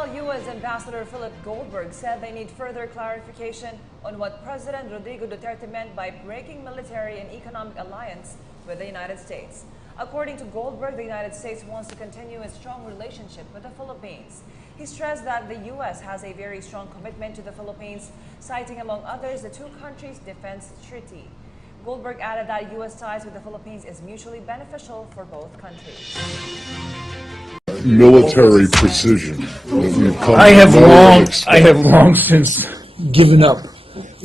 Meanwhile, U.S. Ambassador Philip Goldberg said they need further clarification on what President Rodrigo Duterte meant by breaking military and economic alliance with the United States. According to Goldberg, the United States wants to continue a strong relationship with the Philippines. He stressed that the U.S. has a very strong commitment to the Philippines, citing among others the two countries' defense treaty. Goldberg added that U.S. ties with the Philippines is mutually beneficial for both countries. Military precision. I have long since given up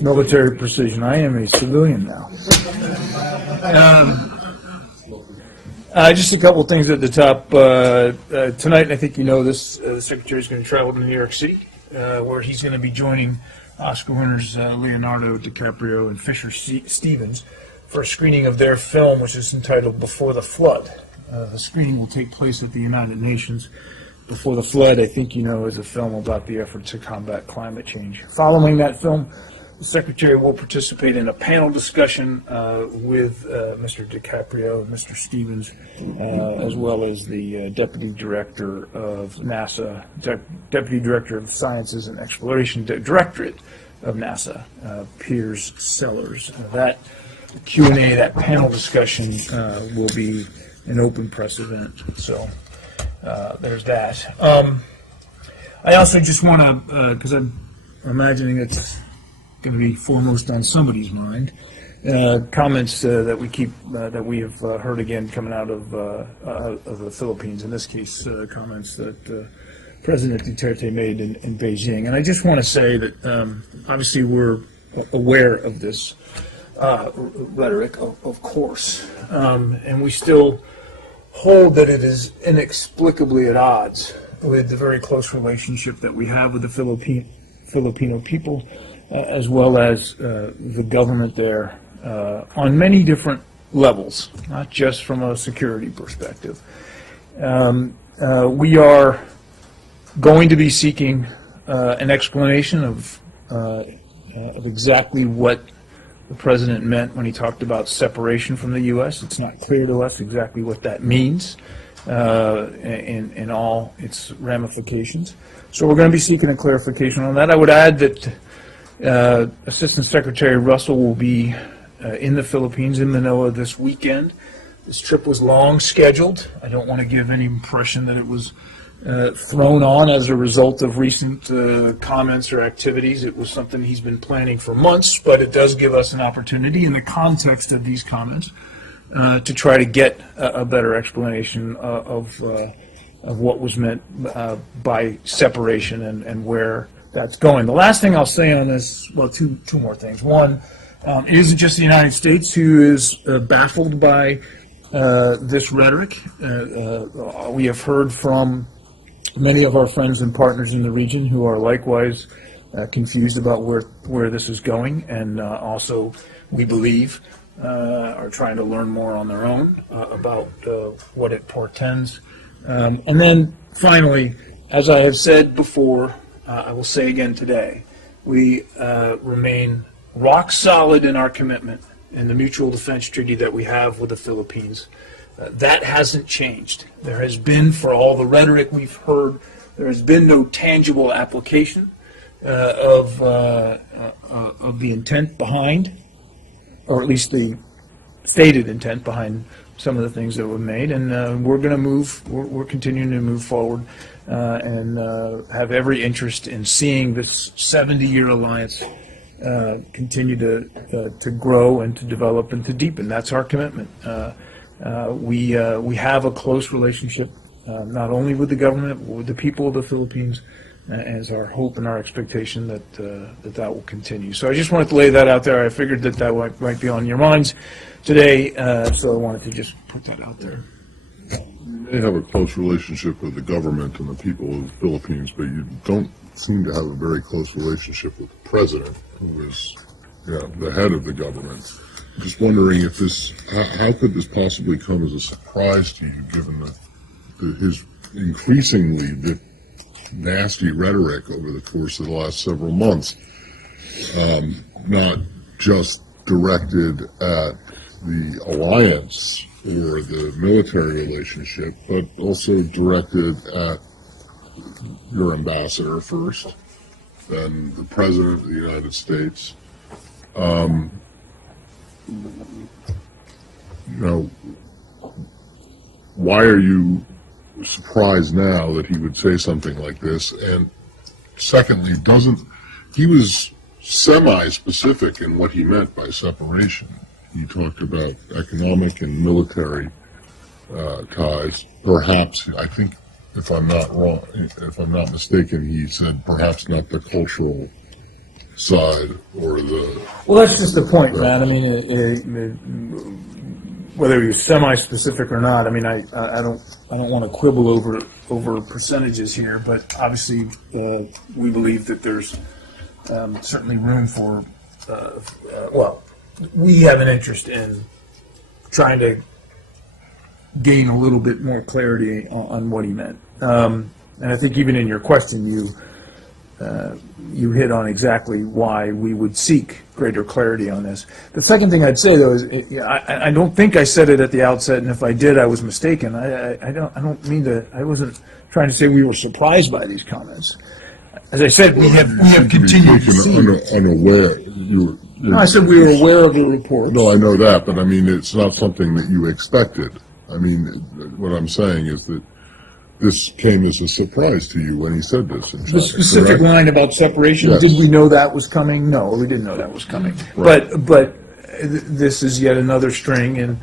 military precision. I am a civilian now. Just a couple of things at the top. Tonight, I think you know this, the Secretary is going to travel to New York City, where he's going to be joining Oscar winners Leonardo DiCaprio and Fisher Stevens for a screening of their film, which is entitled Before the Flood. The screening will take place at the United Nations. Before the Flood, I think you know, is a film about the effort to combat climate change. Following that film, the Secretary will participate in a panel discussion with Mr. DiCaprio and Mr. Stevens, as well as the Deputy Director of NASA, Deputy Director of Sciences and Exploration Directorate of NASA, Piers Sellers. That Q&A, that panel discussion will be an open press event. So there's that. I also just want to, because I'm imagining it's going to be foremost on somebody's mind, comments that we have heard again coming out of the Philippines. In this case, comments that President Duterte made in Beijing. And I just want to say that obviously we're aware of this rhetoric, of course, and we still hold that it is inexplicably at odds with the very close relationship that we have with the Filipino people, as well as the government there on many different levels, not just from a security perspective. We are going to be seeking an explanation of exactly what the President meant when he talked about separation from the U.S. It's not clear to us exactly what that means in all its ramifications. So we're going to be seeking a clarification on that. I would add that Assistant Secretary Russell will be in the Philippines, in Manila, this weekend. This trip was long scheduled. I don't want to give any impression that it was thrown on as a result of recent comments or activities. It was something he's been planning for months, but it does give us an opportunity in the context of these comments to try to get a better explanation of what was meant by separation and where that's going. The last thing I'll say on this, well, two more things. One, it isn't just the United States who is baffled by this rhetoric. We have heard from many of our friends and partners in the region who are likewise confused about where this is going, and also, we believe, are trying to learn more on their own about what it portends. And then, finally, as I have said before, I will say again today, we remain rock solid in our commitment in the mutual defense treaty that we have with the Philippines. That hasn't changed. There has been, for all the rhetoric we've heard, there has been no tangible application of the intent behind, or at least the stated intent behind some of the things that were made. And we're going to move. We're continuing to move forward and have every interest in seeing this 70-year alliance continue to grow and to develop and to deepen. That's our commitment. We have a close relationship, not only with the government, but with the people of the Philippines, as our hope and our expectation that that will continue. So I just wanted to lay that out there. I figured that might be on your minds today, so I wanted to just put that out there. You may have a close relationship with the government and the people of the Philippines, but you don't seem to have a very close relationship with the president, who is the head of the government. Just wondering if how could this possibly come as a surprise to you, given his increasingly nasty rhetoric over the course of the last several months, not just directed at the alliance or the military relationship, but also directed at your ambassador first, then the President of the United States. Why are you surprised now that he would say something like this? And secondly, he was semi-specific in what he meant by separation. He talked about economic and military ties. Perhaps, I think, if I'm not mistaken, he said perhaps not the cultural side or the. Well, that's just the point, Matt. I mean, whether he was semi-specific or not, I mean, I don't want to quibble over percentages here, but obviously we believe that there's certainly room for. Well, we have an interest in trying to gain a little bit more clarity on what he meant, and I think even in your question, you hit on exactly why we would seek greater clarity on this. The second thing I'd say, though, is I don't think I said it at the outset, and if I did, I was mistaken. I don't mean to. I wasn't trying to say we were surprised by these comments. As I said, we have continued to see. Unaware. No, I said we were aware of the reports. No, I know that, but I mean, it's not something that you expected. I mean, what I'm saying is that this came as a surprise to you when he said this. The specific line about separation, yes. Did we know that was coming? No, we didn't know that was coming. Right. But this is yet another string in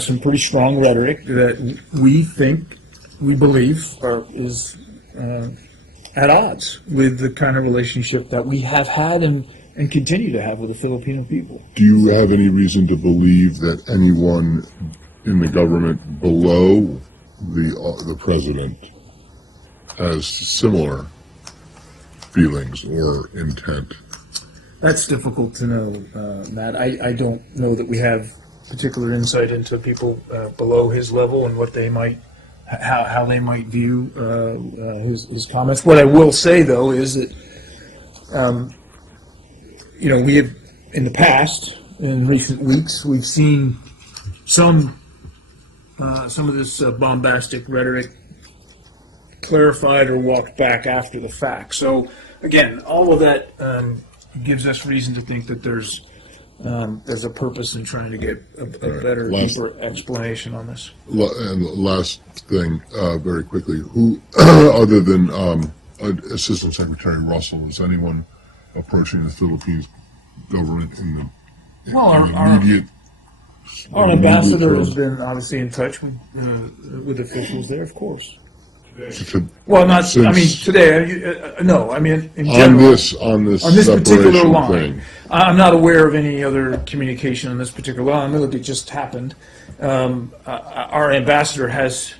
some pretty strong rhetoric that we believe is at odds with the kind of relationship that we have had and continue to have with the Filipino people. Do you have any reason to believe that anyone in the government below the president has similar feelings or intent? That's difficult to know, Matt. I don't know that we have particular insight into people below his level and what they might, how they might view his comments. What I will say, though, is that we have in the past, in recent weeks, we've seen some of this bombastic rhetoric clarified or walked back after the fact. So, again, all of that gives us reason to think that there's a purpose in trying to get a better, deeper explanation on this. And last thing, very quickly, who, other than Assistant Secretary Russell, is anyone approaching the Philippines government in the immediate? Our ambassador has been obviously in touch with officials there, of course. Well, not. I mean, today. No, I mean in general. On this particular line, thing. I'm not aware of any other communication on this particular line. I know that it just happened. Our ambassador has,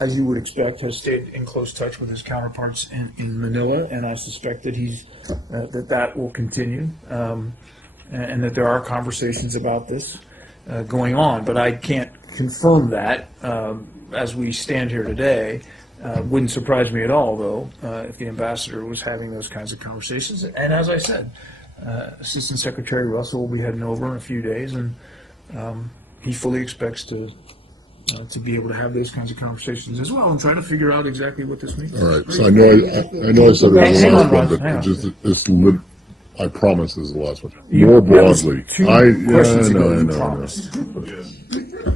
as you would expect, has stayed in close touch with his counterparts in Manila, and I suspect that that will continue, and that there are conversations about this going on. But I can't confirm that as we stand here today. Wouldn't surprise me at all, though, if the ambassador was having those kinds of conversations. And as I said, Assistant Secretary Russell will be heading over in a few days, and he fully expects to be able to have those kinds of conversations as well and try to figure out exactly what this means. All right. So I know I said it was the last one, but just I promise this is the last one. More broadly, promised.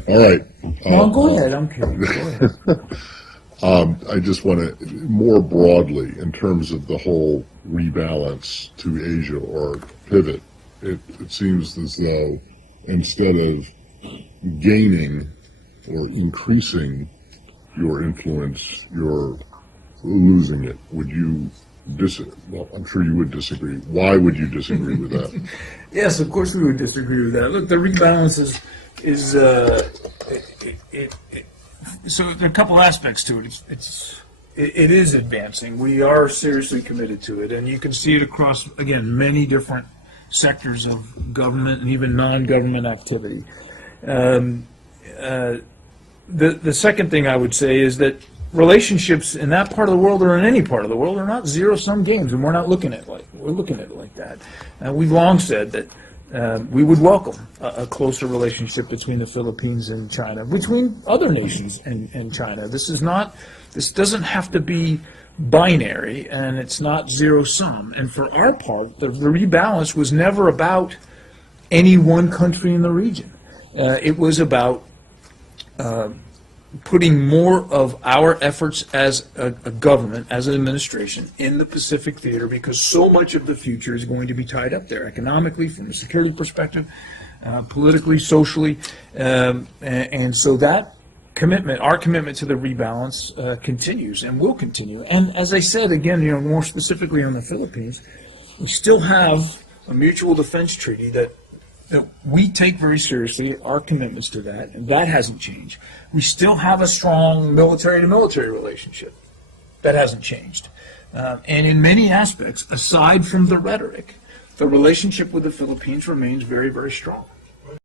All right. Well, go ahead. I'm kidding. Go ahead. I just want to, more broadly, in terms of the whole rebalance to Asia or pivot, it seems as though instead of gaining or increasing your influence, you're losing it. Would you well, I'm sure you would disagree. Why would you disagree with that? Yes, of course we would disagree with that. Look, the rebalance is so there are a couple aspects to it. It is advancing. We are seriously committed to it, and you can see it across, again, many different sectors of government and even non-government activity. The second thing I would say is that relationships in that part of the world or in any part of the world are not zero-sum games, and we're looking at it like that. We've long said that we would welcome a closer relationship between the Philippines and China, between other nations and China. This doesn't have to be binary and it's not zero sum. And for our part, the rebalance was never about any one country in the region. It was about putting more of our efforts as a government, as an administration, in the Pacific theater, because so much of the future is going to be tied up there, economically, from a security perspective, politically, socially, and so that commitment, our commitment to the rebalance, continues and will continue. And as I said, again, more specifically on the Philippines, we still have a mutual defense treaty that we take very seriously, our commitments to that, and that hasn't changed. We still have a strong military-to-military relationship. That hasn't changed. And in many aspects, aside from the rhetoric, the relationship with the Philippines remains very, very strong.